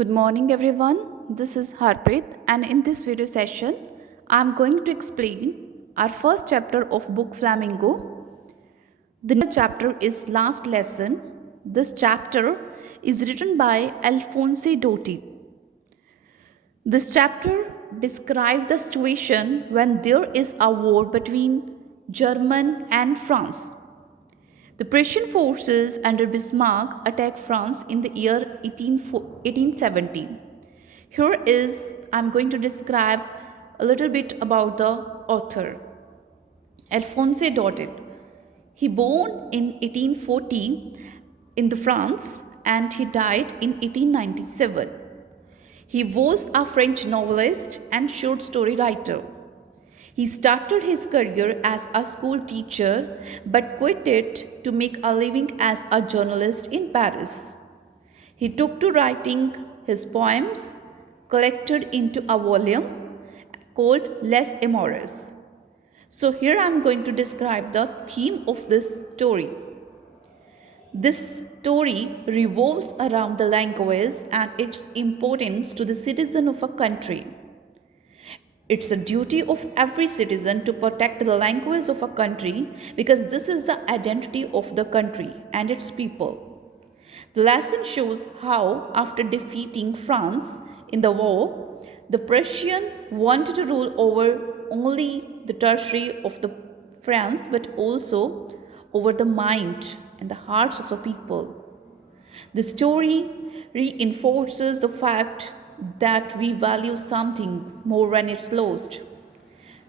Good morning everyone. This is Harpreet and in this video session I am going to explain our first chapter of book Flamingo. The chapter is Last Lesson. This chapter is written by Alphonse Daudet. This chapter describes the situation when there is a war between Germany and France. The Prussian forces under Bismarck attacked France in the year 1870. I'm going to describe a little bit about the author, Alphonse Daudet. He born in 1840 in the France and he died in 1897. He was a French novelist and short story writer. He started his career as a school teacher but quit it to make a living as a journalist in Paris. He took to writing his poems collected into a volume called Les Amours. So here I am going to describe the theme of this story. This story revolves around the language and its importance to the citizen of a country. It's a duty of every citizen to protect the language of a country because this is the identity of the country and its people. The lesson shows how, after defeating France in the war, the Prussians wanted to rule over only the territory of the France but also over the mind and the hearts of the people. The story reinforces the fact that we value something more when it's lost.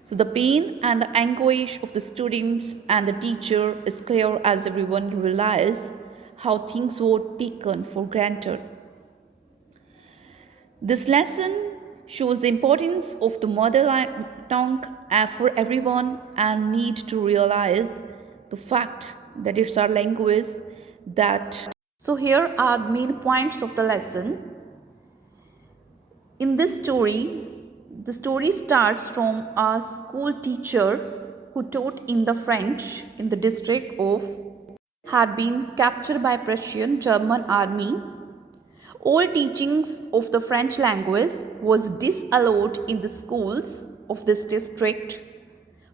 So the pain and the anguish of the students and the teacher is clear as everyone realizes how things were taken for granted. This lesson shows the importance of the mother tongue for everyone and need to realize the fact that it's our language that. So here are the main points of the lesson. In this story, the story starts from a school teacher who taught in the French in the district of had been captured by Prussian German army. All teachings of the French language was disallowed in the schools of this district.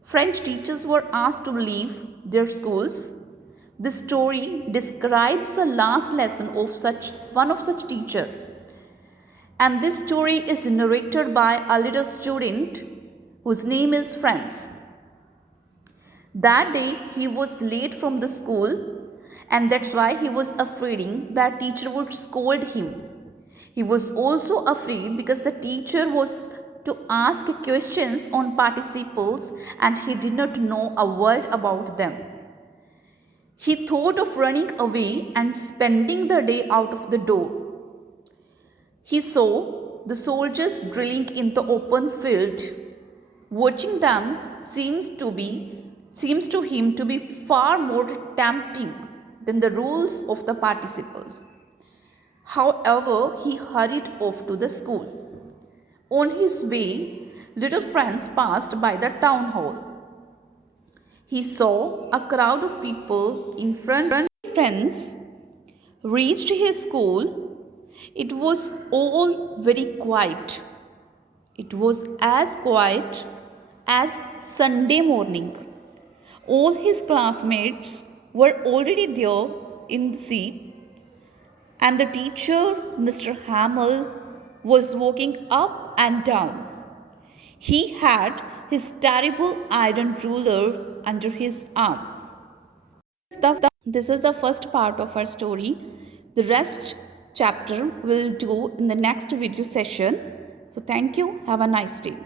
French teachers were asked to leave their schools. This story describes the last lesson of one of such teacher. And this story is narrated by a little student whose name is Franz. That day he was late from the school and that's why he was afraid that teacher would scold him. He was also afraid because the teacher was to ask questions on participles and he did not know a word about them. He thought of running away and spending the day out of the door. He saw the soldiers drilling in the open field. Watching them seems to him to be far more tempting than the rules of the participles. However, he hurried off to the school. On his way, little Franz passed by the town hall. He saw a crowd of people in front. Franz reached his school. It was all very quiet. It was as quiet as Sunday morning. All his classmates were already there in the seat, and the teacher, Mr. Hamel, was walking up and down. He had his terrible iron ruler under his arm. This is the first part of our story. The rest chapter will do in the next video session. So thank you. Have a nice day.